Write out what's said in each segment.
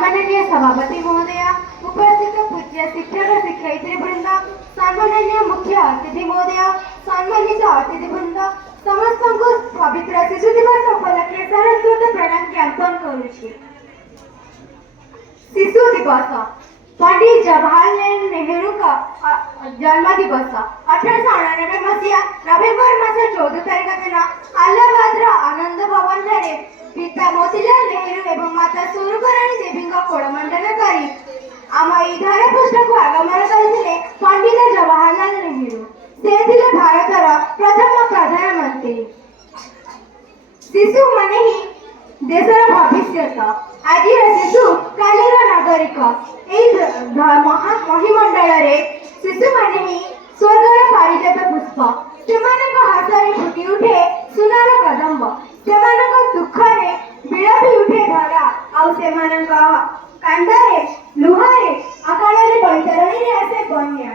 माननीय सभापति महोदय, उपस्थित पूज्य शिक्षक शिक्षयित्री वृंद, सम्माननीय मुख्य अतिथि महोदय, सम्मानित अतिथि वृंद, समस्त को पवित्र शिशु दिवस उपलक्षे सरस्वत प्रणाम ज्ञापन करुछि। शिशु दिवस पंडित जवाहरलाल नेहरू का जन्म दिवस 1899 मसीहा नवेम्बर मास 14 तारिख दिन अल्लाहाबाद आनंद भवन ठारे पिता मोतीलाल नेहरू एवं माता स्वरूपराणी देवी कोड़मंडल करी आम ई धरापृष्ठ को आगमन करथिले पंडित जवाहरलाल नेहरू। से थिले भारतर प्रथम प्रधानमंत्री। शिशु माने ही देशर भविष्य। आज शिशु कालीर नागरिक। महिमंडल शिशु माने ही स्वर्गर पारिजात पुष्प। सेमानक हाथरे फुटी उठे सुनार कदम्ब। सेमानक दुखरे बिलपी उठे धरा आउ सेमानक कांदारे लुहारे अकाଳରେ बैतरणीरे आसे बन्या।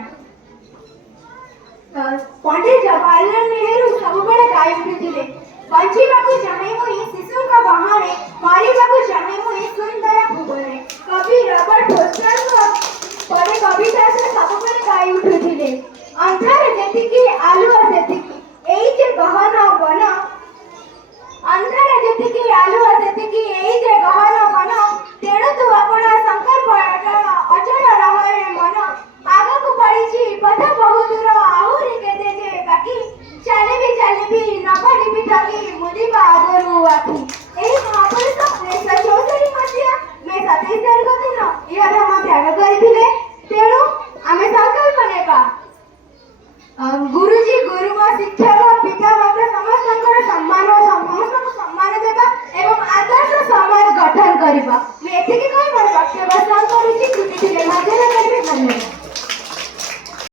पंडित जवाहरलाल नेहरू सबुबेले गाई उठिथिले बंचिबाकू चाहे मुई शिशुका बाहारे मारिबाकू चाहे मुई सुंदर भुवने। कवि रॉबर्ट फोस्टर परे कविता से सबुबेले गाई उठिथिले अंधारे जेतिकी आलुआ सेतिकी एई जे गहन बन अंधारे जेतिकी आलुआ सेतिकी एई जे गहन बन। तेणु तू अपना संकल्प अचल रहे मन आगकू पड़िछि पथ बहु दूर आहुरी केते जे बाकी चालिबी न पड़िबी ठगी मुदिबा आगरू आखि। एही महापुरुष 1964 मसीहा मे 27 तारिख दिन इहा धर्म त्याग करथिले। तेणु आमे संकल्प नेबा गुरुजी गुरुमा शिक्षक पिता माता समस्तଙ୍କର सम्मान देबा एवं आदर्श समाज गठन करबा। मैं एतिकी कहि मोर वक्तव्य सार करूछि।